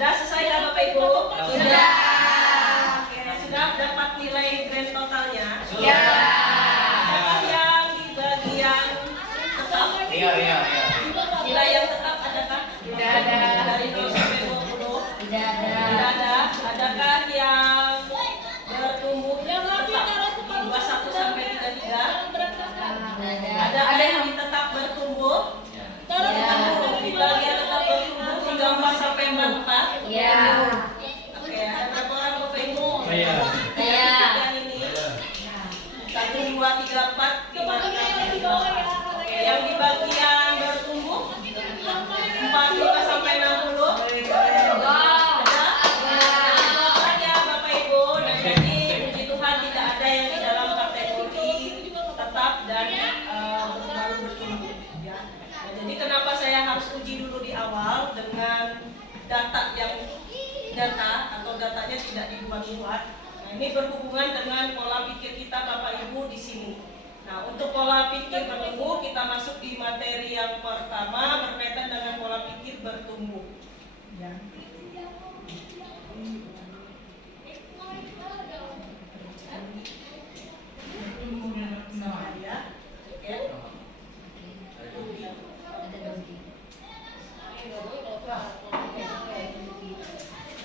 Sudah selesai ya Bapak Ibu? Sudah. Oke, sudah dapat nilai grand totalnya? Sudah. Apakah yang di bagian tetap? Iya. Nilai yang tetap adakah? Tidak ada. Dari 0 sampai 20? Tidak ada. Tidak ada. Adakah yang bertumbuh tetap? 21 sampai 33? Ada yang tetap bertumbuh? Di bagian tetap bertumbuh 34 sampai 44? Iya. Oke, ada berapa orang Bapak Ibu? Iya. Yang ini 1, 2, 3, 4, 5, 6, 7. Oke, yang di bagian bertumbuh 45 sampai 60. Ada? Ya Bapak Ibu. Nah, jadi puji Tuhan tidak ada yang di dalam kategori tetap dan baru bertumbuh. Ya. Nah, jadi kenapa saya harus uji dulu di awal dengan data yang nyata atau datanya tidak dibuat-buat. Nah, ini berhubungan dengan pola pikir kita Bapak Ibu di sini. Nah, untuk pola pikir bertumbuh kita masuk di materi yang pertama berkaitan dengan pola pikir bertumbuh. Ya. Sama ya. Oke.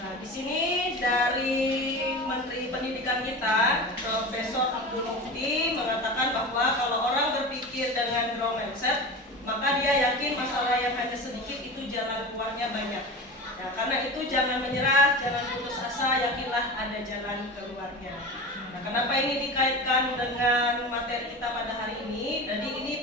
Nah, di sini dari Menteri Pendidikan kita, Profesor Abdul Mufti mengatakan bahwa kalau orang berpikir dengan growth mindset, maka dia yakin masalah yang hanya sedikit itu jalan keluarnya banyak. Ya, karena itu jangan menyerah, jangan putus asa, yakinlah ada jalan keluarnya. Nah, kenapa ini dikaitkan dengan materi kita pada hari ini? Jadi ini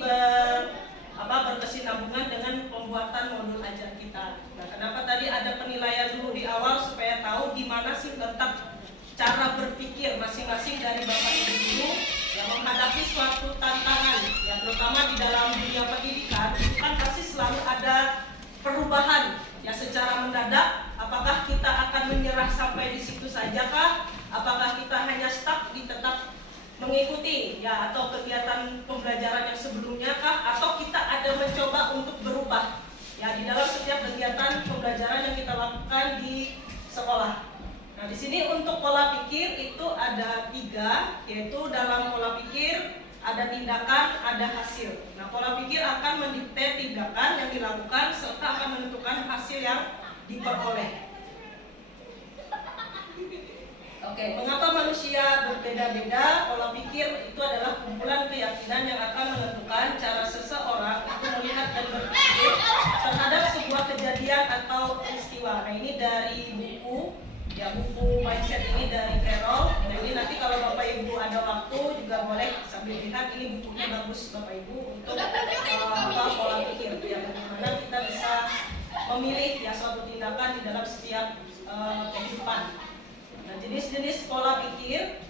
berkesinambungan dengan pembuatan modul ajar kita. Nah, kenapa tadi ada penilaian dulu di awal supaya tahu di mana sih letak cara berpikir masing-masing dari Bapak Ibu guru yang menghadapi suatu tantangan, ya terutama di dalam dunia pendidikan itu kan pasti selalu ada perubahan ya secara mendadak. Apakah kita akan menyerah sampai di situ saja kah? Apakah kita hanya stuck di tetap mengikuti ya atau kegiatan pembelajaran yang sebelumnya kah, atau kita ada mencoba untuk berubah ya di dalam setiap kegiatan pembelajaran yang kita lakukan di sekolah. Nah, di sini untuk pola pikir itu ada 3, yaitu dalam pola pikir ada tindakan, ada hasil. Nah, pola pikir akan mendikte tindakan yang dilakukan serta akan menentukan hasil yang diperoleh. Oke, mengapa manusia berbeda-beda? Pola pikir itu adalah kumpulan keyakinan yang akan menentukan cara seseorang itu melihat dan berpikir terhadap sebuah kejadian atau peristiwa. Nah, ini dari buku mindset ini dari Carroll. Nah, ini nanti kalau Bapak Ibu ada waktu juga boleh sambil lihat, ini bukunya bagus Bapak Ibu untuk pola pikir ya, bagaimana kita bisa memilih ya suatu tindakan di dalam setiap kehidupan. Nah, jenis-jenis pola pikir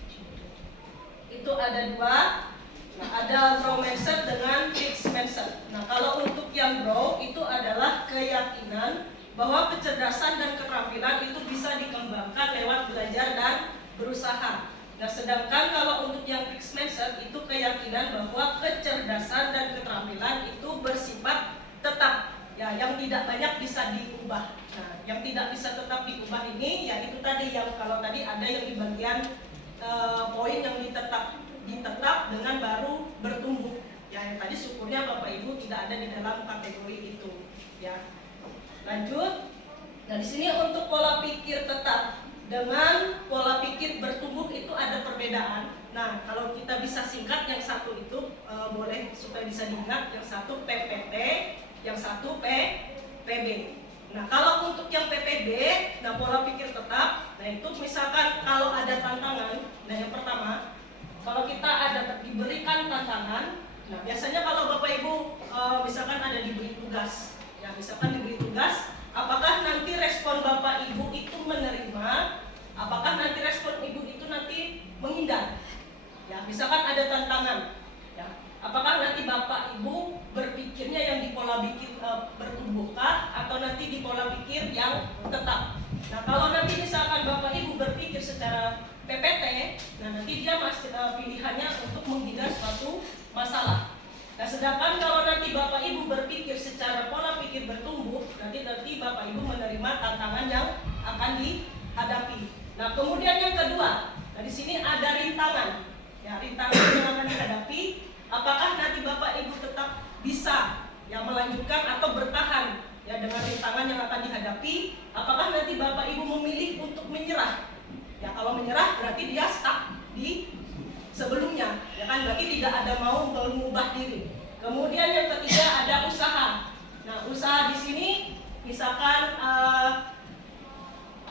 itu ada 2. Nah, ada growth mindset dengan fixed mindset. Nah, kalau untuk yang growth itu adalah keyakinan bahwa kecerdasan dan keterampilan itu bisa dikembangkan lewat belajar dan berusaha. Nah, sedangkan kalau untuk yang fixed mindset itu keyakinan bahwa kecerdasan dan keterampilan itu bersifat tetap. Ya, yang tidak banyak bisa diubah. Nah, yang tidak bisa tetap diubah ini ya itu tadi yang kalau tadi ada yang di bagian poin yang ditetap dengan baru bertumbuh. Ya, yang tadi syukurnya Bapak Ibu tidak ada di dalam kategori itu. Ya. Lanjut. Nah, di sini untuk pola pikir tetap dengan pola pikir bertumbuh itu ada perbedaan. Nah, kalau kita bisa singkat, yang satu itu boleh supaya bisa diingat, yang satu PPT, yang satu PB. Nah, kalau untuk yang PPB, nah pola pikir tetap, nah itu misalkan kalau ada tantangan, nah yang pertama, kalau kita ada diberikan tantangan, nah biasanya kalau Bapak Ibu misalkan ada diberi tugas, ya misalkan diberi tugas, apakah nanti respon Bapak Ibu itu menerima, apakah nanti respon Ibu itu nanti menghindar, ya misalkan ada tantangan, ya apakah nanti Bapak Ibu berpikirnya yang di pola pikir bertumbuhkah atau nanti di pola pikir yang tetap. Nah, kalau nanti misalkan Bapak Ibu berpikir secara PPT, nah nanti dia masih pilihannya untuk menghindar suatu masalah. Nah, sedangkan kalau nanti Bapak Ibu berpikir secara pola pikir bertumbuh, nanti Bapak Ibu menerima tantangan yang akan dihadapi. Nah, kemudian yang kedua, nah di sini ada rintangan. Ya, rintangan yang akan dihadapi. Apakah nanti Bapak Ibu tetap bisa ya melanjutkan atau bertahan ya dengan rintangan yang akan dihadapi? Apakah nanti Bapak Ibu memilih untuk menyerah? Ya, kalau menyerah berarti dia stuck di sebelumnya, ya kan, berarti tidak ada mau mengubah diri. Kemudian yang ketiga ada usaha. Nah, usaha di sini misalkan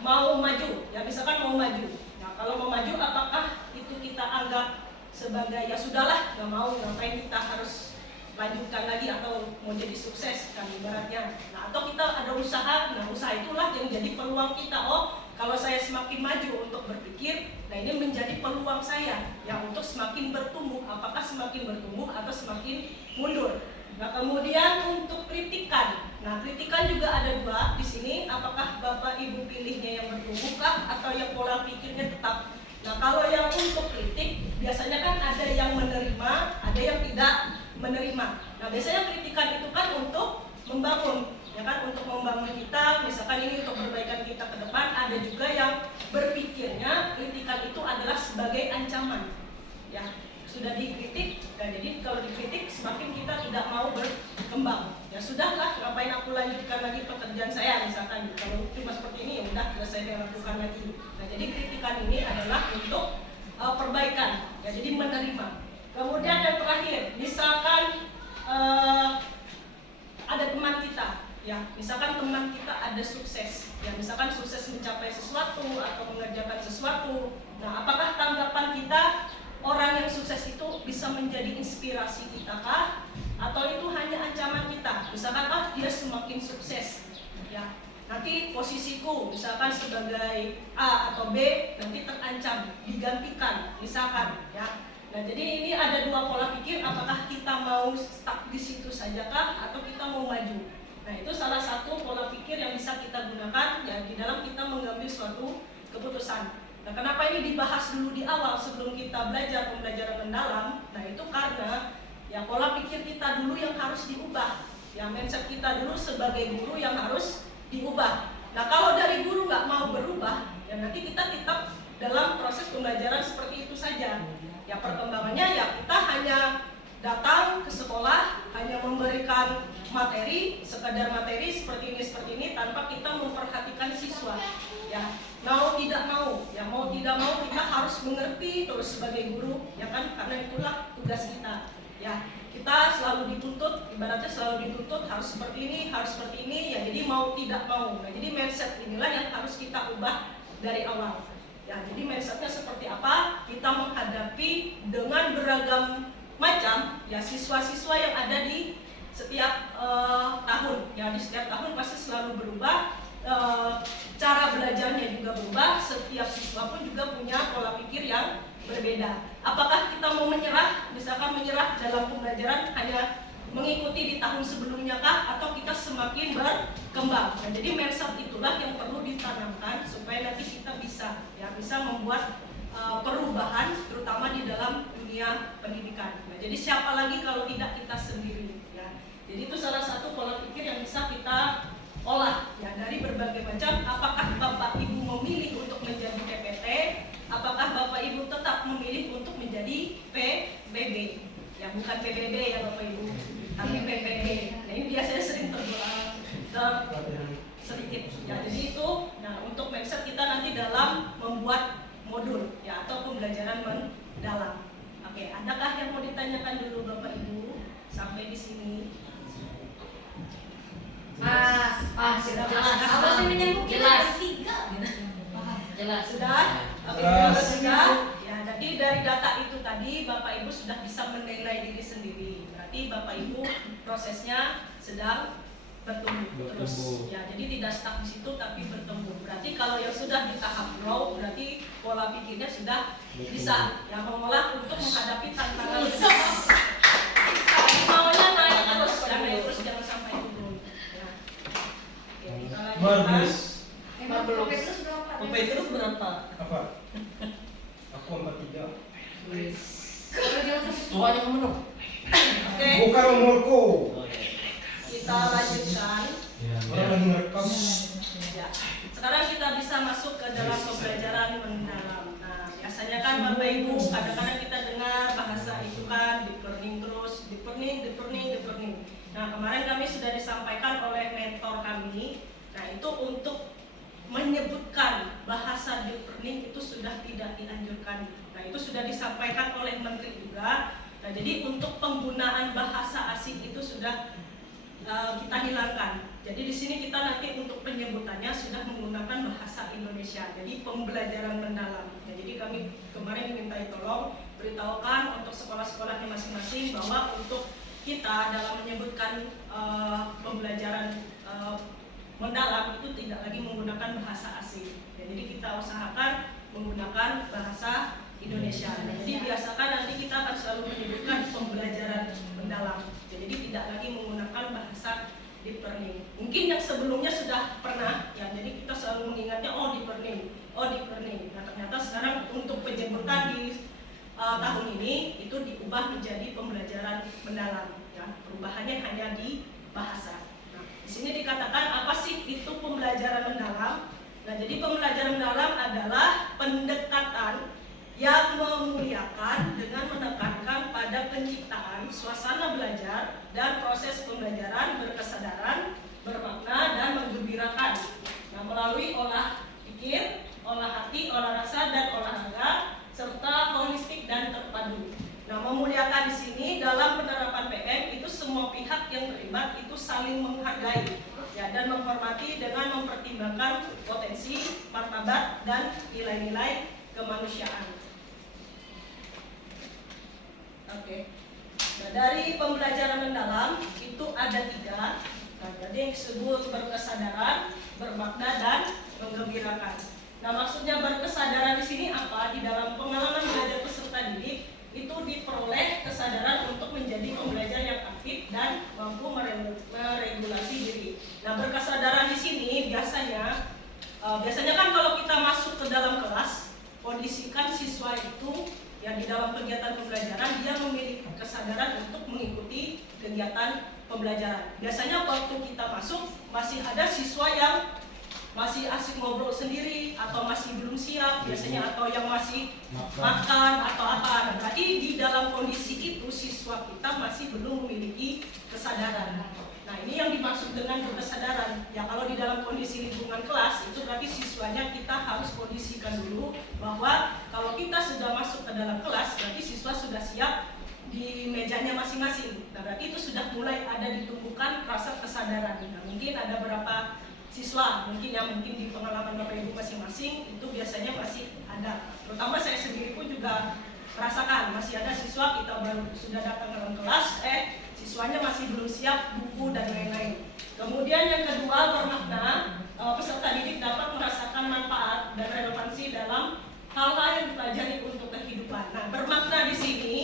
mau maju, ya misalkan mau maju. Nah, kalau mau maju apakah itu kita anggap sebagai ya sudahlah, nggak mau, ngapain kita harus lanjutkan lagi atau mau jadi sukses kan ibaratnya. Nah, atau kita ada usaha, nah usaha itulah yang jadi peluang kita. Oh, kalau saya semakin maju untuk berpikir, nah ini menjadi peluang saya ya untuk semakin bertumbuh. Apakah semakin bertumbuh atau semakin mundur? Nah, kemudian untuk kritikan. Nah, kritikan juga ada dua di sini. Apakah Bapak Ibu pilihnya yang bertumbuh kah atau yang pola pikirnya tetap? Nah, kalau yang untuk kritik biasanya kan ada yang menerima, ada yang tidak menerima. Nah, biasanya kritikan itu kan untuk membangun, ya kan, untuk membangun kita, misalkan ini untuk perbaikan kita ke depan. Ada juga yang berpikirnya kritikan itu adalah sebagai ancaman. Ya, sudah dikritik, dan jadi kalau dikritik semakin kita tidak mau berkembang. Ya sudahlah, ngapain aku lanjutkan lagi pekerjaan saya misalkan. Kalau cuma seperti ini ya udah selesai lakukan lagi. Nah, jadi kritikan ini adalah untuk perbaikan. Ya, jadi menerima. Kemudian yang terakhir, misalkan ada teman kita, ya misalkan teman kita ada sukses, ya misalkan sukses mencapai sesuatu atau mengerjakan sesuatu. Nah, apakah tanggapan kita orang yang sukses itu bisa menjadi inspirasi kita kah? Atau itu hanya ancaman kita? Misalkan dia semakin sukses, ya nanti posisiku misalkan sebagai A atau B nanti terancam, digantikan misalkan, ya. Nah, jadi ini ada dua pola pikir, apakah kita mau stuck di situ saja kah atau kita mau maju. Nah, itu salah satu pola pikir yang bisa kita gunakan ya di dalam kita mengambil suatu keputusan. Nah, kenapa ini dibahas dulu di awal sebelum kita belajar pembelajaran mendalam? Nah, itu karena ya pola pikir kita dulu yang harus diubah. Ya, mindset kita dulu sebagai guru yang harus diubah. Nah, kalau dari guru nggak mau berubah, ya nanti kita tetap dalam proses pembelajaran seperti itu saja. Ya, perkembangannya ya kita hanya datang ke sekolah, hanya memberikan materi, sekadar materi seperti ini tanpa kita memperhatikan siswa. Ya, mau tidak mau, ya mau tidak mau kita harus mengerti terus sebagai guru, ya kan, karena itulah tugas kita. Ya, kita selalu dituntut, ibaratnya selalu dituntut harus seperti ini, ya jadi mau tidak mau. Nah, jadi mindset inilah yang harus kita ubah dari awal. Ya, jadi mindsetnya seperti apa? Kita menghadapi dengan beragam macam ya siswa-siswa yang ada di setiap tahun. Ya, di setiap tahun pasti selalu berubah. Cara belajarnya juga berubah. Setiap siswa pun juga punya pola pikir yang berbeda. Apakah kita mau menyerah? Misalkan menyerah dalam pembelajaran hanya mengikuti di tahun sebelumnya kah, atau kita semakin berkembang? Nah, jadi mindset itulah yang perlu ditanamkan supaya nanti kita bisa membuat perubahan, terutama di dalam dunia pendidikan. Nah, jadi siapa lagi kalau tidak kita sendiri, ya. Jadi itu salah satu pola pikir yang bisa kita olah ya dari berbagai macam. Apakah Bapak Ibu memilih untuk menjadi PPT? Apakah Bapak Ibu tetap memilih untuk menjadi PBB? Ya, bukan PBB ya Bapak Ibu, tapi PPB. Nah, ini biasanya sering sedikit. Ya, jadi itu. Nah, untuk mindset kita nanti dalam membuat modul ya atau pembelajaran mendalam. Oke, adakah yang mau ditanyakan dulu Bapak Ibu sampai di sini? Sudah jelas. apa sih menyambung jelas jelas Sudah? Oke, kalau sudah ya, jadi dari data itu tadi Bapak Ibu sudah bisa menilai diri sendiri. Berarti Bapak Ibu prosesnya sedang bertumbuh terus. Ya, jadi tidak stuck di situ tapi bertumbuh. Berarti kalau yang sudah di tahap grow, berarti pola pikirnya sudah bisa ya mengolah untuk menghadapi tantangan besar. Maunya naik terus, jangan sampai turun. Ya. Oke, kita lanjutkan. Petrus berapa? Apa? Aku 43. Tuanya kamu dong. Oke, Bukan umurku. kita lanjutkan. Orang lagi merekam. Ya, sekarang kita bisa masuk ke dalam pembelajaran mendalam. Nah, biasanya kan Bapak Ibu kadang-kadang kita dengar bahasa itu kan deep learning terus, deep learning. Nah, kemarin kami sudah disampaikan oleh mentor kami. Nah, itu untuk menyebutkan bahasa deep learning itu sudah tidak dianjurkan. Nah, itu sudah disampaikan oleh Menteri juga. Nah, jadi untuk penggunaan bahasa asing itu sudah kita hilangkan. Jadi di sini kita nanti untuk penyebutannya sudah menggunakan bahasa Indonesia. Jadi pembelajaran mendalam. Nah, jadi kami kemarin dimintai tolong beritahukan untuk sekolah-sekolahnya masing-masing bahwa untuk kita dalam menyebutkan pembelajaran mendalam itu tidak lagi menggunakan bahasa asing. Ya, jadi kita usahakan menggunakan bahasa Indonesia. Nah, jadi biasakan nanti kita akan selalu menyebutkan pembelajaran mendalam. Jadi tidak lagi menggunakan bahasa deep learning. Mungkin yang sebelumnya sudah pernah, ya. Jadi kita selalu mengingatnya deep learning. Nah, ternyata sekarang untuk penyebutan di tahun ini itu diubah menjadi pembelajaran mendalam. Ya, perubahannya hanya di bahasa. Nah, di sini dikatakan apa sih itu pembelajaran mendalam? Nah, jadi pembelajaran mendalam adalah pendekatan yang memuliakan dengan menekankan pada penciptaan suasana belajar dan proses pembelajaran berkesadaran, bermakna, dan menggembirakan. Nah, melalui olah pikir, olah hati, olah rasa, dan olahraga, serta holistik dan terpadu. Nah, memuliakan di sini dalam penerapan PM itu semua pihak yang terlibat itu saling menghargai, ya, dan menghormati dengan mempertimbangkan potensi, martabat, dan nilai-nilai kemanusiaan. Oke. Nah, dari pembelajaran mendalam itu ada 3. Nah, jadi yang disebut berkesadaran, bermakna, dan menggembirakan. Nah, maksudnya berkesadaran di sini apa? Di dalam pengalaman belajar peserta didik itu diperoleh kesadaran untuk menjadi pembelajar yang aktif dan mampu meregulasi diri. Nah, berkesadaran di sini biasanya kan kalau kita masuk ke dalam kelas, kondisikan siswa itu ya di dalam kegiatan pembelajaran dia memiliki kesadaran untuk mengikuti kegiatan pembelajaran. Biasanya waktu kita masuk masih ada siswa yang masih asik ngobrol sendiri atau masih belum siap biasanya, atau yang masih makan atau apa. Berarti di dalam kondisi itu siswa kita masih belum memiliki kesadaran. Nah, ini yang dimaksud dengan berkesadaran. Ya, kalau di dalam kondisi lingkungan kelas itu berarti siswanya kita harus kondisikan dulu bahwa kalau kita sudah masuk ke dalam kelas berarti siswa sudah siap di mejanya masing-masing. Nah, berarti itu sudah mulai ada ditumbuhkan rasa kesadaran. Nah, mungkin ada berapa siswa mungkin di pengalaman Bapak Ibu masing-masing itu biasanya masih ada. Terutama saya sendiri pun juga merasakan masih ada siswa kita baru sudah datang dalam kelas, siswanya masih belum siap buku dan lain-lain. Kemudian yang kedua, bermakna. Peserta didik dapat merasakan manfaat dan relevansi dalam hal-hal yang dipelajari untuk kehidupan. Nah, bermakna di sini,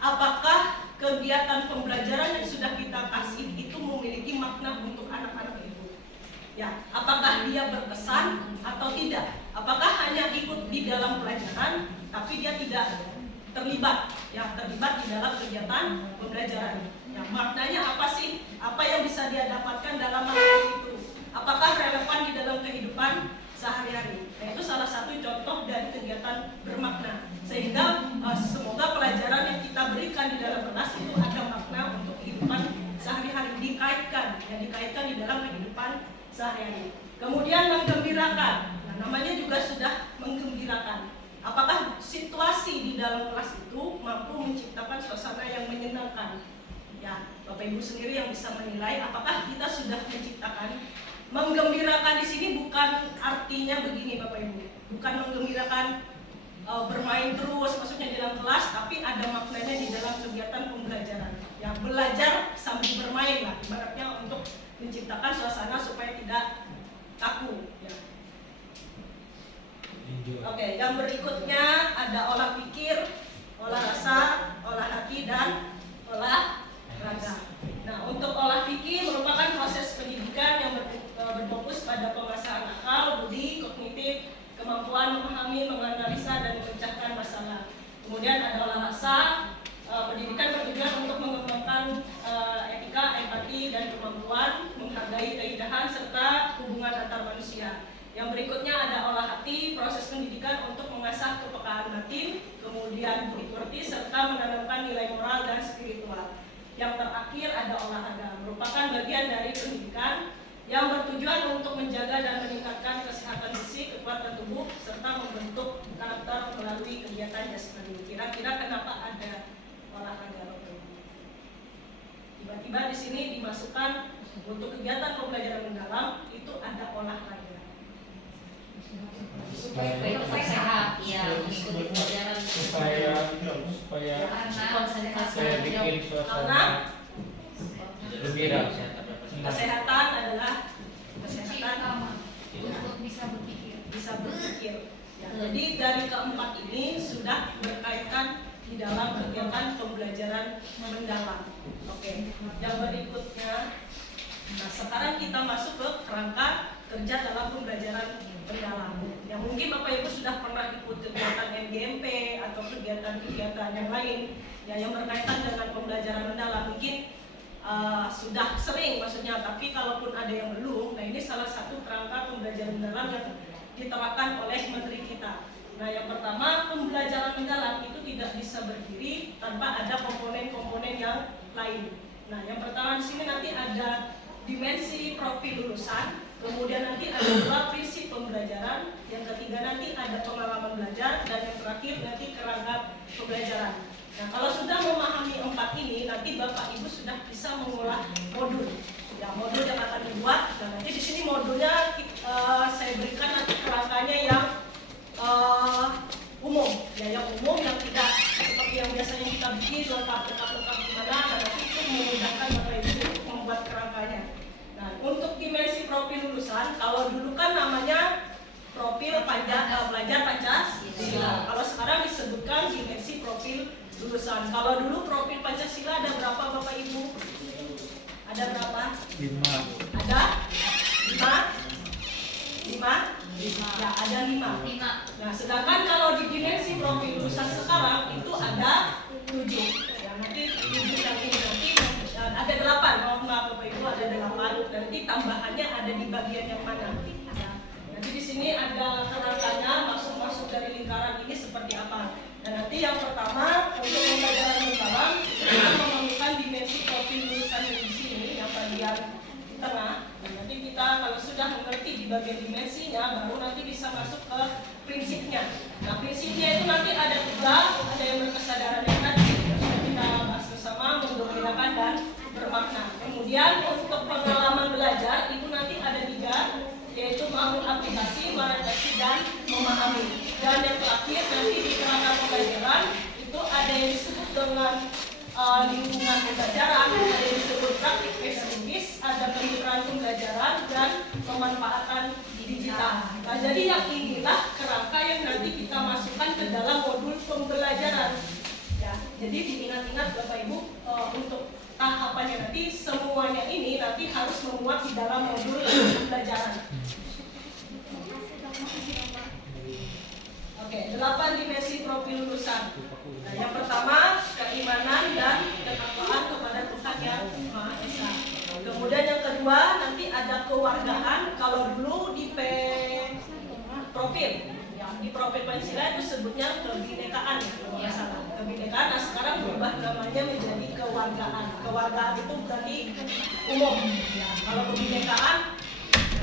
apakah kegiatan pembelajaran yang sudah kita kasih itu memiliki makna untuk anak-anak itu? Ya, apakah dia berkesan atau tidak? Apakah hanya ikut di dalam pelajaran, tapi dia tidak terlibat di dalam kegiatan pembelajaran? Ya, maknanya apa sih? Apa yang bisa dia dapatkan dalam hal itu? Apakah relevan di dalam kehidupan sehari-hari? Nah, itu salah satu contoh dari kegiatan bermakna. Sehingga semoga pelajaran yang kita berikan di dalam kelas itu ada makna untuk kehidupan sehari-hari, dikaitkan di dalam kehidupan sehari-hari. Kemudian menggembirakan. Nah, namanya juga sudah menggembirakan. Apakah situasi di dalam kelas itu mampu menciptakan suasana yang menyenangkan? Ya, Bapak Ibu sendiri yang bisa menilai apakah kita sudah menciptakan. Menggembirakan di sini bukan artinya begini Bapak Ibu, bukan menggembirakan bermain terus maksudnya di dalam kelas, tapi ada maknanya di dalam kegiatan pembelajaran. Ya, belajar sambil bermain lah, ibaratnya untuk menciptakan suasana supaya tidak kaku. Ya. Oke, yang berikutnya ada olah pikir, olah rasa, olah hati, dan olah raga. Nah, untuk olah pikir merupakan proses pendidikan yang berfokus pada penguasaan akal, budi, kognitif, kemampuan memahami, menganalisa, dan memecahkan masalah. Kemudian ada olah rasa. Pendidikan bertujuan untuk mengembangkan etika, empati, dan kemampuan menghargai keindahan serta hubungan antar manusia. Yang berikutnya ada olah hati, proses pendidikan untuk mengasah kepekaan batin, kemudian budi pekerti, serta menanamkan nilai moral dan spiritual. Yang terakhir ada olahraga, merupakan bagian dari pendidikan yang bertujuan untuk menjaga dan meningkatkan kesehatan fisik, kekuatan tubuh, serta membentuk karakter melalui kegiatan jasmani. Kira-kira kenapa ada olahraga? Tiba-tiba di sini dimasukkan untuk kegiatan pembelajaran mendalam itu ada olahraga. Supaya tetap sehat, ya, mengikuti pelajaran supaya konsentrasi saya bikin suasana gembira. Kesehatan adalah kesehatan untuk bisa berpikir. Ya, jadi dari keempat ini sudah berkaitan di dalam kegiatan pembelajaran mendalam. Oke, yang berikutnya, nah sekarang kita masuk ke kerangka kerja dalam pembelajaran mendalam. Yang mungkin Bapak Ibu sudah pernah ikut kegiatan MGMP atau kegiatan-kegiatan yang lain, ya, yang berkaitan dengan pembelajaran mendalam. Mungkin sudah sering maksudnya, tapi kalaupun ada yang belum, nah ini salah satu kerangka pembelajaran mendalam yang diterapkan oleh menteri kita. Nah, yang pertama, pembelajaran mendalam itu tidak bisa berdiri tanpa ada komponen-komponen yang lain. Nah, yang pertama di sini nanti ada dimensi profil lulusan, kemudian nanti ada dua prinsip pembelajaran, yang ketiga nanti ada pengalaman belajar, dan yang terakhir nanti kerangka pembelajaran. Nah, kalau sudah memahami empat ini, nanti Bapak Ibu sudah bisa mengolah modul. Ya, modul yang akan dibuat, dan nanti di sini modulnya saya berikan nanti kerangkanya yang umum, ya, yang umum, yang tidak seperti yang biasanya kita bikin lengkap gimana, dan nanti itu memudahkan Bapak Ibu untuk membuat kerangkanya. Nah, untuk dimensi profil lulusan, kalau dulu kan namanya profil pelajar Pancasila. Kalau sekarang disebutkan dimensi profil lulusan. Kalau dulu profil Pancasila ada berapa Bapak Ibu? Ada berapa? 5. Ada 5? Ya, ada 5. Nah, sedangkan kalau di dimensi profil lulusan sekarang itu ada 7. Ya, nanti 7 yang ini nanti ada 8. Mohon maaf Bapak Ibu, ada 8. Nanti tambahannya ada di bagian yang mana? Ya, nanti di sini ada kerangkanya masuk dari lingkaran ini seperti apa. Dan nanti yang pertama untuk pembelajaran mendalam kita menemukan dimensi profil lulusan di sini yang bagian tengah. Dan nanti kita kalau sudah mengerti di bagian dimensinya, baru nanti bisa masuk ke prinsipnya. Nah, prinsipnya itu nanti ada 3, ada yang berkesadaran yang tadi sudah kita bahas bersama, mendominakan dan bermakna. Kemudian untuk pengalaman belajar itu nanti ada 3, yaitu mengaplikasi, merefleksi, dan memahami. Dan yang terakhir nanti di kerangka pembelajaran itu ada yang disebut dengan lingkungan pembelajaran, ada yang disebut praktik ekstremis, ada kemitraan pembelajaran, dan pemanfaatan digital. Nah, jadi yang inilah kerangka yang nanti kita masukkan ke dalam modul pembelajaran. Ya, jadi diingat-ingat Bapak Ibu untuk tahapannya nanti semuanya ini nanti harus memuat di dalam modul pembelajaran. Oke, 8 dimensi profil lulusan. Nah, yang pertama keimanan dan ketakwaan kepada Tuhan Yang Maha Esa. Kemudian yang kedua nanti ada kewargaan. Kalau dulu di profil, ya, di profil Pancasila itu sebutnya kebinekaan, ya, salah. Kebinekaan. Nah, sekarang berubah namanya menjadi kewargaan. Kewargaan itu berarti umum. Ya, kalau kebinekaan,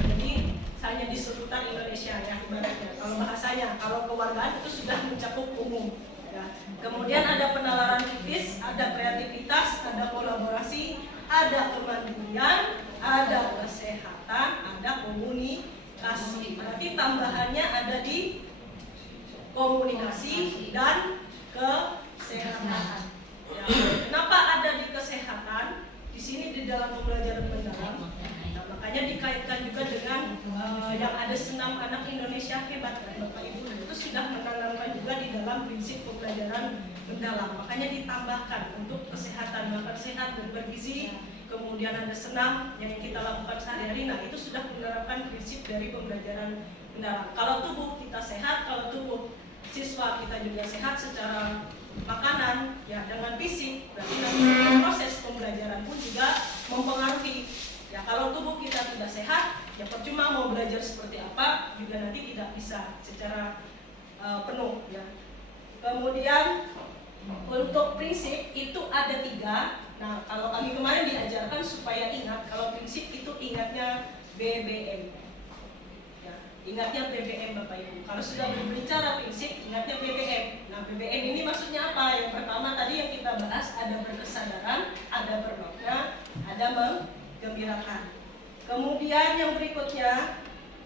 jadi hanya di seputar Indonesia, ya, ibaratnya. Kalau bahasanya, kalau kewargaan itu sudah mencakup umum. Ya. Kemudian ada penalaran kritis, ada kreativitas, ada kolaborasi, ada kemandirian, ada kesehatan, ada komunikasi. Berarti tambahannya ada di komunikasi dan kesehatan. Ya. Kenapa ada di kesehatan? Di sini di dalam pembelajaran mendalam. Makanya dikaitkan juga dengan yang ada senam anak Indonesia hebat, kan Bapak Ibu, itu sudah menanamkan juga di dalam prinsip pembelajaran mendalam. Makanya ditambahkan untuk kesehatan, makan sehat dan bergizi, kemudian ada senam yang kita lakukan sehari-hari. Nah, itu sudah menerapkan prinsip dari pembelajaran mendalam. Kalau tubuh kita sehat, kalau tubuh siswa kita juga sehat secara makanan, ya, dengan fisik, berarti nanti proses pembelajaran pun juga mempengaruhi. Ya, kalau tubuh kita tidak sehat, ya percuma mau belajar seperti apa juga bisa secara penuh ya. Kemudian untuk prinsip itu ada 3. Nah, kalau kami kemarin diajarkan supaya ingat, kalau prinsip itu ingatnya BBM. Ya, ingatnya BBM Bapak Ibu. Kalau sudah berbicara prinsip, ingatnya BBM. Nah, BBM ini maksudnya apa? Yang pertama tadi yang kita bahas ada berkesadaran, ada bermakna, ada menggembirakan. Kemudian yang berikutnya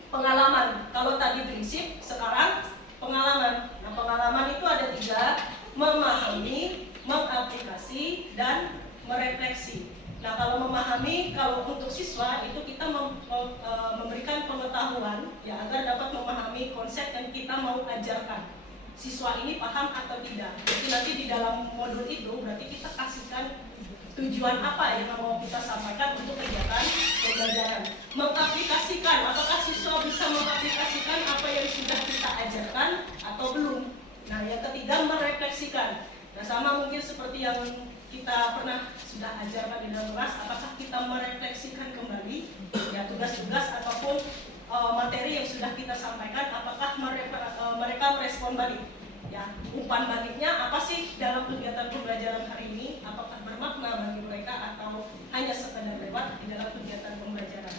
pengalaman. Kalau tadi prinsip, sekarang pengalaman. Nah, pengalaman itu ada 3. Memahami, mengaplikasi, dan merefleksi. Nah, kalau memahami, kalau untuk siswa itu kita memberikan pengetahuan ya agar dapat memahami konsep yang kita mau ajarkan. Siswa ini paham atau tidak. Jadi nanti di dalam modul itu berarti kita kasihkan tujuan apa yang mau kita sampaikan untuk kegiatan pembelajaran. Mengaplikasikan, apakah siswa bisa mengaplikasikan apa yang sudah kita ajarkan atau belum. Nah, yang ketiga merefleksikan. Nah, sama mungkin seperti yang kita pernah sudah ajarkan di dalam kelas, apakah kita merefleksikan kembali ya tugas-tugas ataupun materi yang sudah kita sampaikan, apakah mereka merespon balik. Ya, umpan baliknya apa sih dalam kegiatan pembelajaran hari ini? Apakah bermakna bagi mereka atau hanya sekedar lewat di dalam kegiatan pembelajaran?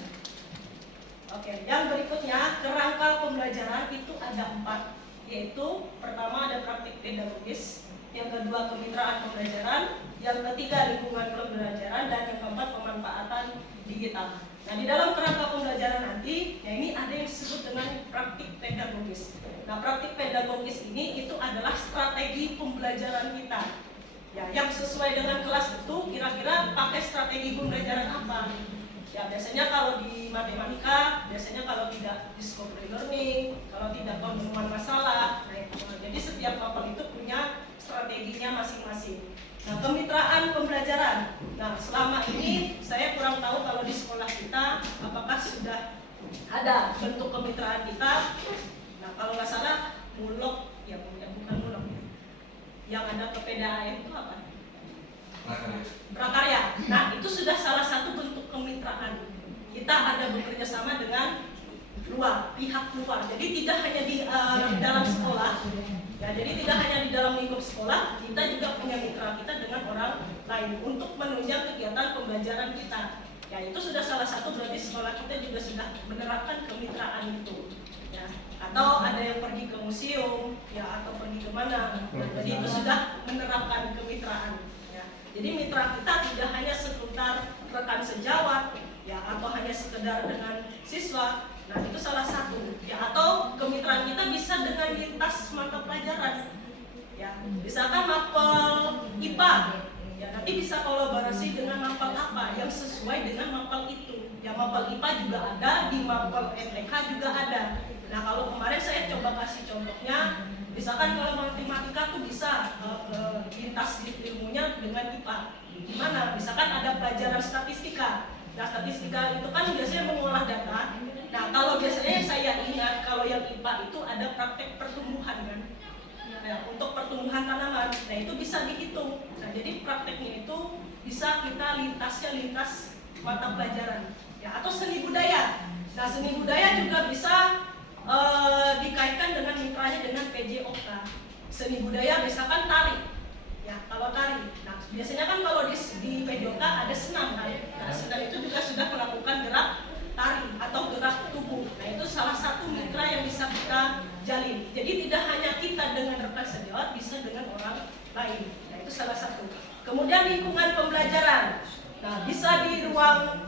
Oke, yang berikutnya kerangka pembelajaran itu ada 4. Yaitu pertama ada praktik pedagogis, yang kedua kemitraan pembelajaran, yang ketiga lingkungan pembelajaran, dan yang keempat pemanfaatan digital. Nah, di dalam kerangka pembelajaran nanti, ya ini ada yang disebut dengan praktik pedagogis. Nah, praktik pedagogis ini itu adalah strategi pembelajaran kita. Ya, yang sesuai dengan kelas itu kira-kira pakai strategi pembelajaran apa? Ya, biasanya kalau di matematika, biasanya kalau tidak discovery learning, kalau tidak penemuan masalah. Nah, jadi setiap mapel itu punya strateginya masing-masing. Nah, kemitraan pembelajaran. Nah, selama ini saya kurang tahu kalau di sekolah kita apakah sudah ada bentuk kemitraan kita. Nah, kalau nggak salah mulok, ya bukan mulok ya. Yang ada PPDAM itu apa? Prakarya. Nah, itu sudah salah satu bentuk kemitraan. Kita ada bekerja sama dengan pihak luar. Jadi tidak hanya di dalam sekolah. Ya, jadi tidak hanya di dalam lingkup sekolah, kita juga punya mitra kita dengan orang lain untuk menunjang kegiatan pembelajaran kita. Ya, itu sudah salah satu berarti sekolah kita juga sudah menerapkan kemitraan itu. Ya, atau ada yang pergi ke museum, ya atau pergi kemana. Jadi itu sudah menerapkan kemitraan. Jadi mitra kita tidak hanya seputar rekan sejawat, ya atau hanya sekedar dengan siswa. Nah, itu salah satu. Ya, atau kemitraan kita bisa dengan lintas mata pelajaran. Ya, misalkan mapel IPA, ya nanti bisa kolaborasi dengan mapel apa yang sesuai dengan mapel itu. Ya, mapel IPA juga ada, di mapel MTK juga ada. Nah, kalau kemarin saya coba kasih contohnya. Misalkan kalau matematika tuh bisa lintas ilmunya dengan IPA. Gimana? Misalkan ada pelajaran statistika. Nah, statistika itu kan biasanya mengolah data. Nah, kalau biasanya yang saya ingat kalau yang IPA itu ada praktek pertumbuhan kan. Nah, untuk pertumbuhan tanaman. Nah, itu bisa dihitung. Nah, jadi prakteknya itu bisa kita lintas mata pelajaran. Ya, atau seni budaya. Nah, seni budaya juga bisa dikaitkan dengan mitranya dengan PJOK. Seni budaya misalkan tari. Ya, kalau tari. Nah, biasanya kan kalau di PJOK ada senam kan. Nah, senam itu juga sudah melakukan gerak tari atau gerak tubuh. Nah, itu salah satu mitra yang bisa kita jalin. Jadi tidak hanya kita dengan rekan sejawat, bisa dengan orang lain. Nah, itu salah satu. Kemudian lingkungan pembelajaran. Nah, bisa di ruang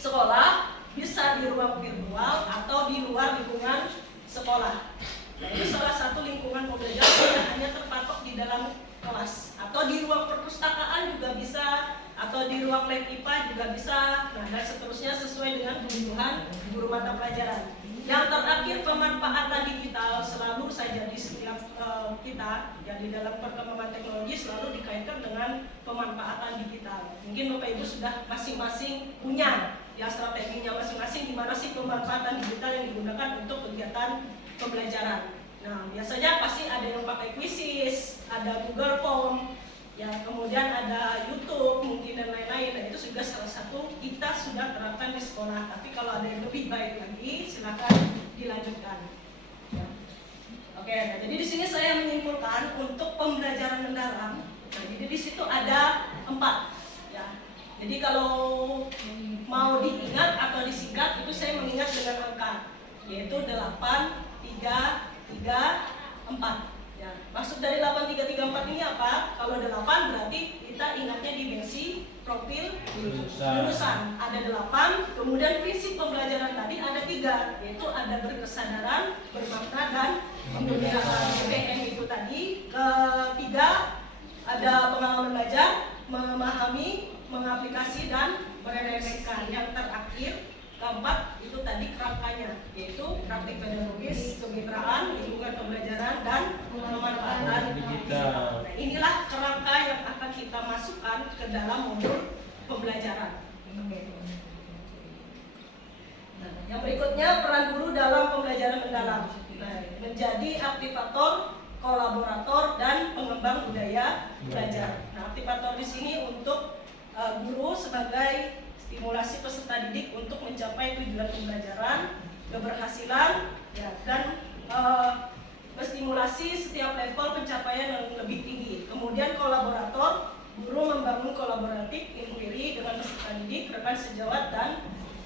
sekolah, bisa di ruang virtual atau di luar lingkungan sekolah. Nah, itu salah satu lingkungan pembelajaran yang hanya terpatok di dalam kelas. Atau di ruang perpustakaan juga bisa, atau di ruang lab IPA juga bisa. Nah, dan seterusnya sesuai dengan kebutuhan guru mata pelajaran. Yang terakhir, pemanfaatan digital selalu saja di setiap kita, ya di dalam perkembangan teknologi selalu dikaitkan dengan pemanfaatan digital. Mungkin Bapak Ibu sudah masing-masing punya ya strateginya masing-masing di mana sih pemanfaatan digital yang digunakan untuk kegiatan pembelajaran. Nah, biasanya pasti ada yang pakai Quizzes, ada Google Form, ya kemudian ada YouTube mungkin dan lain-lain. Dan itu juga salah satu kita sudah terapkan di sekolah. Tapi kalau ada yang lebih baik lagi, silakan dilanjutkan. Ya, Oke, nah, jadi di sini saya menyimpulkan untuk pembelajaran mendalam. Nah, jadi di situ ada 4. Ya. Jadi kalau mau diingat atau disingkat itu saya mengingat dengan angka, yaitu 8, 3, 3, 4. Ya. Maksud dari 8, 3, 3, 4 ini apa? Kalau 8 berarti kita ingatnya dimensi, profil, lulusan. Ada 8, kemudian prinsip pembelajaran tadi ada 3, yaitu ada berkesadaran, bermakna, dan pembelajaran BBM itu tadi. Ketiga, ada pengalaman belajar, memahami, mengaplikasi, dan merefleksikan. Yang terakhir, keempat, itu tadi kerangkanya, yaitu praktik pedagogis, kemitraan, lingkungan pembelajaran, dan pemanfaatan digital. Nah, inilah kerangka yang akan kita masukkan ke dalam modul pembelajaran. Nah, yang berikutnya, peran guru dalam pembelajaran mendalam. Nah, menjadi aktivator, kolaborator, dan pengembang budaya belajar. Nah, aktivator di sini untuk guru sebagai stimulasi peserta didik untuk mencapai tujuan pembelajaran, keberhasilan, ya, dan menstimulasi setiap level pencapaian yang lebih tinggi. Kemudian kolaborator, guru membangun kolaboratif, inquiry dengan peserta didik, rekan sejawat, dan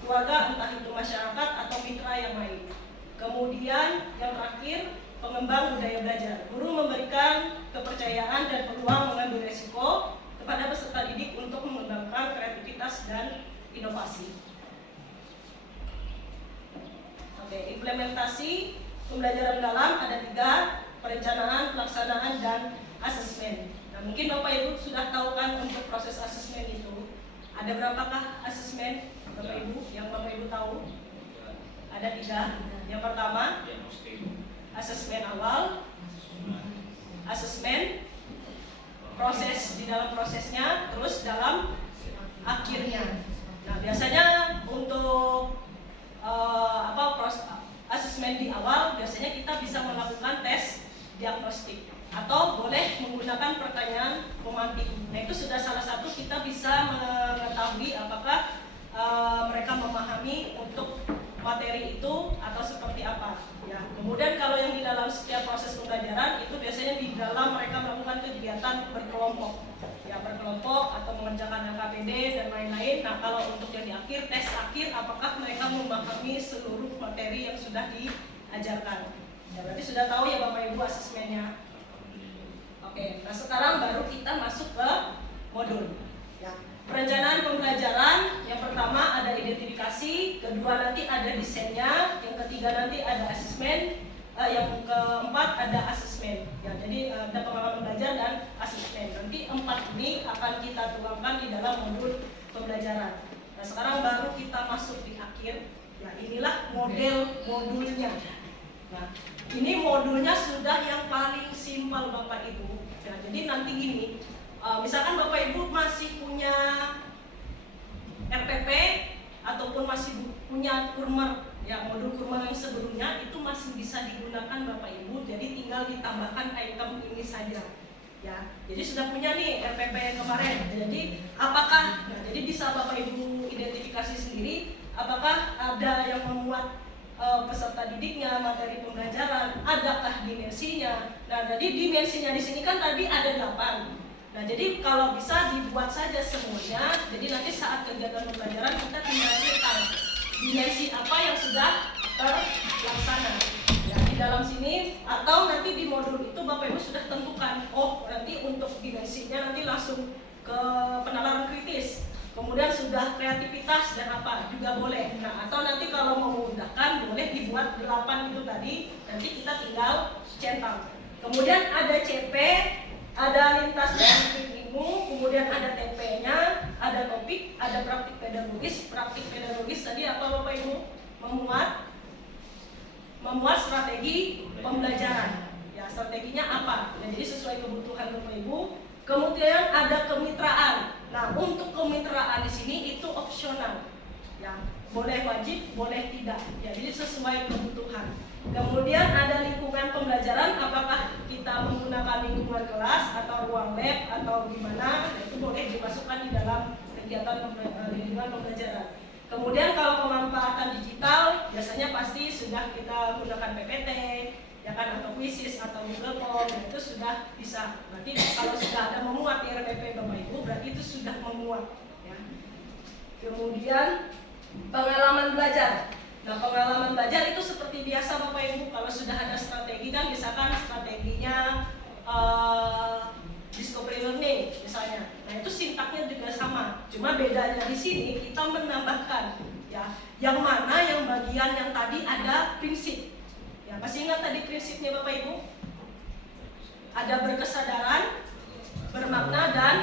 keluarga, entah itu masyarakat atau mitra yang lain. Kemudian yang terakhir, pengembang budaya belajar. Guru memberikan kepercayaan dan peluang mengambil resiko kepada peserta didik untuk mengembangkan kreativitas dan inovasi. Oke, implementasi pembelajaran dalam ada 3, perencanaan, pelaksanaan, dan asesmen. Nah, mungkin Bapak Ibu sudah tahu kan untuk proses asesmen itu. Ada berapakah asesmen Bapak Ibu yang Bapak Ibu tahu? Ada 3. Yang pertama, asesmen awal, asesmen proses di dalam prosesnya, terus dalam akhirnya. Nah, biasanya untuk asesmen di awal biasanya kita bisa melakukan tes diagnostik atau boleh menggunakan pertanyaan pemantik. Nah, itu sudah salah satu kita bisa mengetahui apakah mereka memahami untuk materi itu atau seperti apa. Ya, kemudian kalau yang di dalam setiap proses pembelajaran itu biasanya di dalam mereka melakukan kegiatan berkelompok, ya berkelompok atau mengerjakan LKPD dan lain-lain. Nah, kalau untuk yang di akhir, tes akhir, apakah mereka memahami seluruh materi yang sudah diajarkan? Ya, berarti sudah tahu ya Bapak Ibu asesmennya. Oke, nah sekarang baru kita masuk ke modul. Ya. Perencanaan pembelajaran, yang pertama ada identifikasi, kedua nanti ada desainnya, yang ketiga nanti ada asesmen, yang keempat ada asesmen. Ya, jadi ada pengalaman belajar dan asesmen. Nanti 4 ini akan kita tuangkan di dalam modul pembelajaran. Nah, sekarang baru kita masuk di akhir. Ya, inilah modulnya. Nah, ini modulnya sudah yang paling simpel Bapak Ibu. Ya, jadi nanti gini. Misalkan Bapak Ibu masih punya RPP ataupun masih punya kurmer, ya modul kurmer yang sebelumnya itu masih bisa digunakan Bapak Ibu. Jadi tinggal ditambahkan item ini saja. Ya, jadi sudah punya nih RPP kemarin. Jadi apakah? Nah, jadi bisa Bapak Ibu identifikasi sendiri. Apakah ada yang memuat peserta didiknya, materi pembelajaran, adakah dimensinya? Nah, jadi dimensinya di sini kan tadi ada 8. Nah, jadi kalau bisa dibuat saja semuanya. Jadi nanti saat kegiatan pembelajaran kita tinggal tahu dimensi apa yang sudah terlaksana. Ya, di dalam sini atau nanti di modul itu Bapak Ibu sudah tentukan. Oh, nanti untuk dimensinya nanti langsung ke penalaran kritis. Kemudian sudah kreativitas dan apa juga boleh. Nah, atau nanti kalau mau memudahkan boleh dibuat 8 itu tadi. Nanti kita tinggal centang. Kemudian ada CP, ada lintas dan ilmu, kemudian ada TP-nya, ada topik, ada praktik pedagogis. Praktik pedagogis tadi apa Bapak Ibu? Memuat strategi pembelajaran. Ya, strateginya apa? Ya, jadi sesuai kebutuhan Bapak Ibu. Kemudian ada kemitraan. Nah, untuk kemitraan di sini itu opsional. Ya, boleh wajib, boleh tidak. Ya, jadi sesuai kebutuhan. Kemudian ada lingkungan pembelajaran, apakah kita menggunakan lingkungan kelas atau ruang lab atau gimana, nah, itu boleh dimasukkan di dalam kegiatan lingkungan pembelajaran. Kemudian kalau pemanfaatan digital, biasanya pasti sudah kita gunakan PPT, ya kan, atau Quizzes atau Google Form, itu sudah bisa. Berarti kalau sudah ada memuat di RPP Bapak Ibu, berarti itu sudah memuat. Ya. Kemudian pengalaman belajar. Nah, pengalaman belajar itu seperti biasa Bapak Ibu, kalau sudah ada strategi kan, misalkan strateginya discovery learning misalnya. Nah, itu sintaknya juga sama. Cuma bedanya di sini kita menambahkan ya, yang mana yang bagian yang tadi ada prinsip. Ya, masih ingat tadi prinsipnya Bapak Ibu? Ada berkesadaran, bermakna dan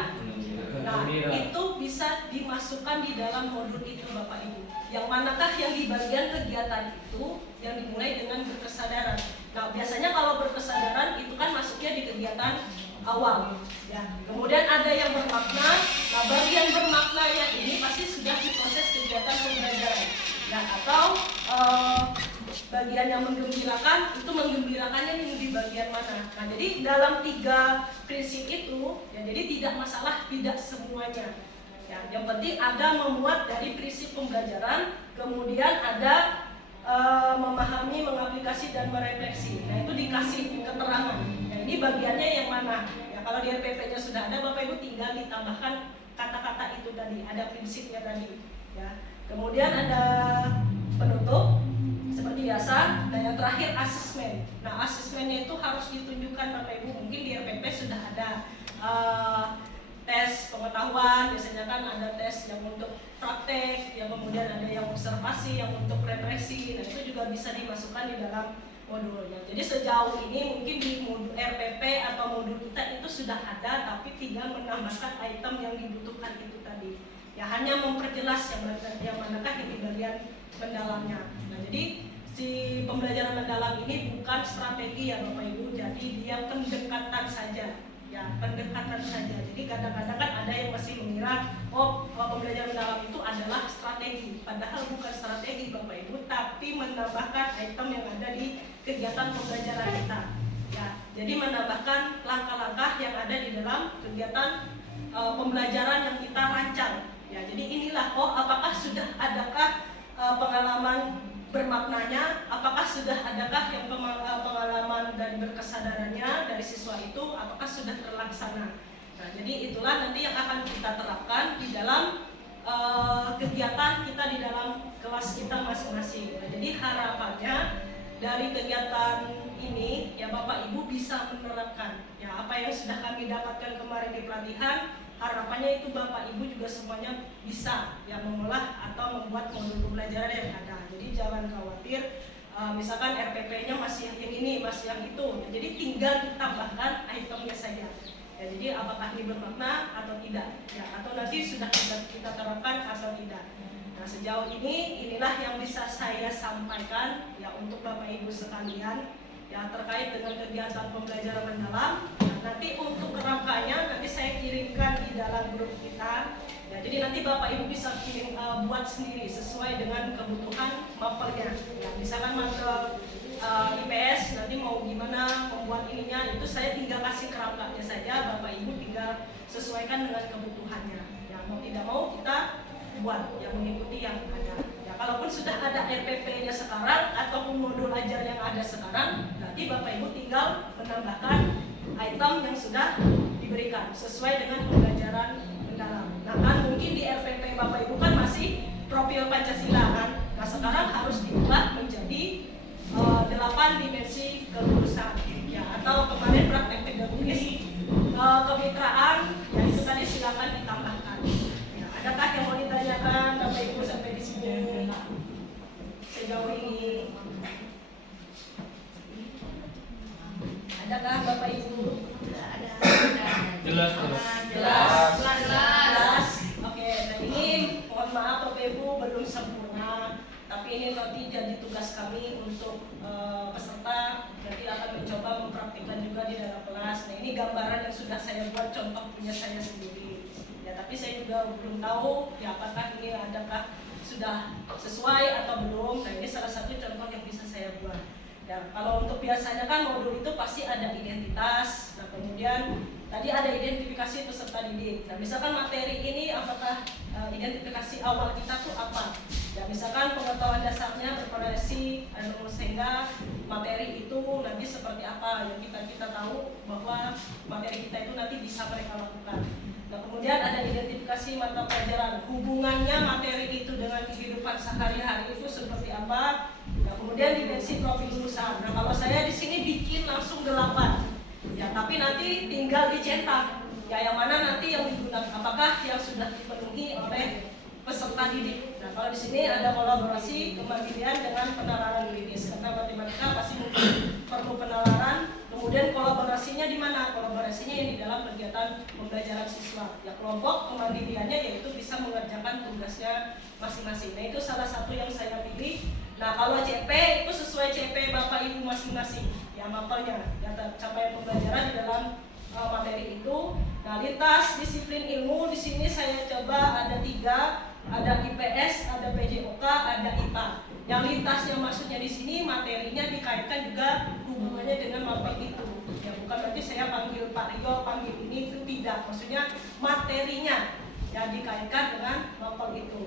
nah, itu bisa dimasukkan di dalam modul itu Bapak Ibu. Yang manakah yang di bagian kegiatan itu yang dimulai dengan berkesadaran. Nah, biasanya kalau berkesadaran itu kan masuknya di kegiatan awal. Ya. Kemudian ada yang bermakna. Nah, bagian bermaknanya ini pasti sudah di proses kegiatan pembelajaran. Nah, atau bagian yang menggembirakan, itu menggembirakannya di bagian mana. Nah, jadi dalam 3 prinsip itu, ya, jadi tidak masalah tidak semuanya. Ya, yang penting ada memuat dari prinsip pembelajaran, kemudian ada memahami, mengaplikasi dan merefleksi. Nah, itu dikasih keterangan. Nah, ini bagiannya yang mana? Ya, kalau di RPP-nya sudah ada, Bapak Ibu tinggal ditambahkan kata-kata itu tadi, ada prinsipnya tadi. Ya. Kemudian ada penutup seperti biasa, dan yang terakhir asesmen. Nah, asesmennya itu harus ditunjukkan Bapak Ibu. Mungkin di RPP sudah ada tes pengetahuan, biasanya kan ada tes yang untuk praktek, yang kemudian ada yang observasi, yang untuk refleksi. Nah, itu juga bisa dimasukkan di dalam modulnya. Jadi sejauh ini mungkin di modul RPP atau modul kita itu sudah ada, tapi tinggal menambahkan item yang dibutuhkan itu tadi. Ya, hanya memperjelas yang manakah ini bagian mendalamnya. Nah, jadi si pembelajaran mendalam ini bukan strategi ya Bapak Ibu, jadi dia pendekatan saja. Ya, pendekatan saja. Jadi kadang-kadang kan ada yang masih mengira pembelajaran mendalam itu adalah strategi. Padahal bukan strategi Bapak Ibu, tapi menambahkan item yang ada di kegiatan pembelajaran kita. Ya, jadi menambahkan langkah-langkah yang ada di dalam kegiatan pembelajaran yang kita rancang. Ya, jadi inilah apakah sudah adakah pengalaman bermaknanya, apakah sudah adakah yang pengalaman dan berkesadarannya dari siswa itu, apakah sudah terlaksana. Nah, jadi itulah nanti yang akan kita terapkan di dalam kegiatan kita di dalam kelas kita masing-masing. Nah, jadi harapannya dari kegiatan ini ya Bapak Ibu bisa menerapkan ya apa yang sudah kami dapatkan kemarin di pelatihan. Harapannya itu Bapak Ibu juga semuanya bisa ya mengolah atau membuat modul pembelajaran yang ada. Jadi jangan khawatir, misalkan RPP-nya masih yang ini, masih yang itu. Jadi tinggal ditambahkan itemnya saja. Ya, jadi apakah ini bermakna atau tidak? Ya, atau nanti sudah bisa kita terapkan atau tidak. Nah, sejauh ini inilah yang bisa saya sampaikan ya untuk Bapak Ibu sekalian ya terkait dengan kegiatan pembelajaran mendalam. Nah, nanti untuk kerangkanya nanti saya kirimkan di dalam grup kita. Ya, jadi nanti Bapak Ibu bisa kirim buat sendiri sesuai dengan kebutuhan mapelnya. Ya, misalkan mapel IPS nanti mau gimana membuat ininya, itu saya tinggal kasih kerangkanya saja. Bapak Ibu tinggal sesuaikan dengan kebutuhannya. Ya, mau tidak mau kita buat yang mengikuti yang ada. Ya, kalaupun sudah ada RPP-nya sekarang ataupun modul ajar yang ada sekarang, nanti Bapak Ibu tinggal menambahkan item yang sudah diberikan sesuai dengan pembelajaran mendalam. Nah, kan mungkin di RPP Bapak Ibu kan masih profil Pancasila kan. Nah, sekarang harus diubah menjadi 8 dimensi kelulusan. Ya, atau kemarin praktek pedagogis kemitraan, ya itu tadi silakan ditambahkan. Ya, adakah yang mau ditanyakan Bapak Ibu sampai di sini sejauh ini? Adakah Bapak Ibu? Jelas. Jelas. Oke, nah ini mohon maaf Bapak Ibu belum sempurna, tapi ini nanti jadi tugas kami untuk peserta. Nanti akan mencoba mempraktikkan juga di dalam kelas. Nah, ini gambaran yang sudah saya buat, contoh punya saya sendiri. Ya, tapi saya juga belum tahu ya apakah ini adakah sudah sesuai atau belum. Nah, ini salah satu contoh yang bisa saya buat. Ya, kalau untuk biasanya kan modul itu pasti ada identitas. Nah, kemudian tadi ada identifikasi peserta didik. Nah, misalkan materi ini apakah identifikasi awal kita tuh apa? Ya, misalkan pengetahuan dasarnya berkorelasi sehingga materi itu nanti seperti apa yang kita tahu bahwa materi kita itu nanti bisa mereka lakukan. Nah, kemudian ada identifikasi mata pelajaran, hubungannya materi itu dengan kehidupan sehari-hari itu seperti apa. Nah, kemudian dimensi profil lulusan. Nah, kalau saya di sini bikin langsung 8. Ya, tapi nanti tinggal dicetak. Ya, yang mana nanti yang digunakan, apakah yang sudah dipenuhi oleh peserta didik. Nah, kalau di sini ada kolaborasi kemandirian dengan penalaran klinis, karena matematika pasti mungkin perlu penalaran. Kemudian kolaborasinya di mana? Kolaborasinya yang di dalam kegiatan pembelajaran siswa. Ya, kelompok kemandiriannya yaitu bisa mengerjakan tugasnya masing-masing. Nah, itu salah satu yang saya pilih. Nah, kalau CP itu sesuai CP Bapak Ibu masing-masing. Ya, mapelnya, data capaian pembelajaran di dalam materi itu. Nah, lintas disiplin ilmu di sini saya coba ada 3, ada IPS, ada PJOK, ada IPA. Yang lintasnya maksudnya di sini materinya dikaitkan juga hubungannya dengan mapel itu. Ya, bukan berarti saya panggil Pak Rio, panggil ini, itu tidak. Maksudnya materinya yang dikaitkan dengan mapel itu.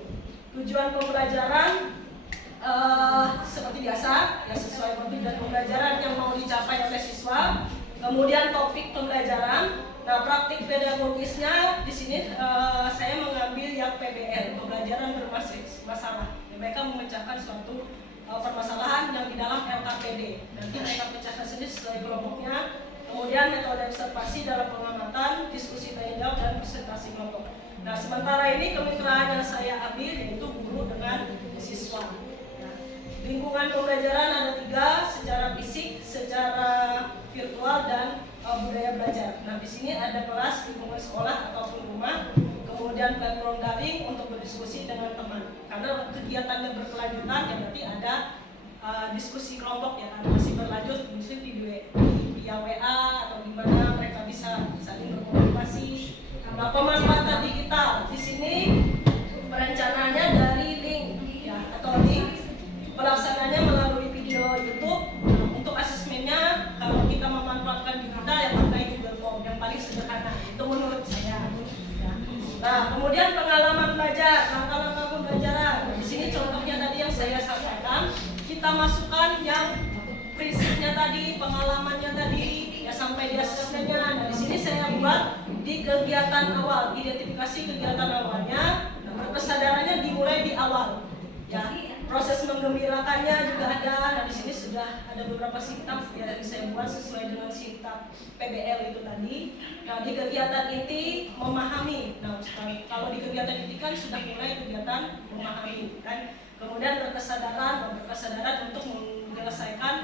Tujuan pembelajaran seperti biasa, ya sesuai tujuan pembelajaran yang mau dicapai oleh siswa. Kemudian topik pembelajaran. Nah, praktik pedagogisnya di sini saya mengambil yang PBL, pembelajaran bermasalah. Mereka memecahkan suatu permasalahan yang di dalam LKPD. Nanti mereka pecahkan sendiri sesuai kelompoknya. Kemudian metode observasi dalam pengamatan, diskusi tanya jawab, dan presentasi kelompok. Nah, sementara ini kemitraan yang saya ambil yaitu guru dengan siswa. Nah, lingkungan pembelajaran ada 3, secara fisik, secara virtual, dan budaya belajar. Nah, di sini ada kelas, lingkungan sekolah ataupun rumah, kemudian platform daring untuk berdiskusi dengan teman. Karena kegiatannya berkelanjutan, ya berarti ada diskusi kelompok ya, kan masih berlanjut, mungkin via WA atau gimana mereka bisa saling berkomunikasi. Nah, pemanfaatan digital di sini perencanaannya dari link ya atau link, pelaksananya melalui video YouTube. Untuk asesmennya kalau kita memanfaatkan digital yang pakai Google Form yang paling sederhana itu menurut saya. Nah, kemudian pengalaman belajar, langkah-langkah pembelajaran. Di sini contohnya tadi yang saya sampaikan, kita masukkan yang prinsipnya tadi, pengalamannya tadi, ya sampai di asesmennya. Nah, di sini saya buat di kegiatan awal, identifikasi kegiatan awalnya. Nah, kesadarannya dimulai di awal. Ya, proses menggembirakannya juga ada. Nah, di sini sudah ada beberapa sintak yang saya buat sesuai dengan sintak PBL itu tadi. Nah, di kegiatan inti memahami. Nah, kalau di kegiatan inti kan sudah mulai kegiatan memahami, kan. Kemudian berkesadaran untuk menyelesaikan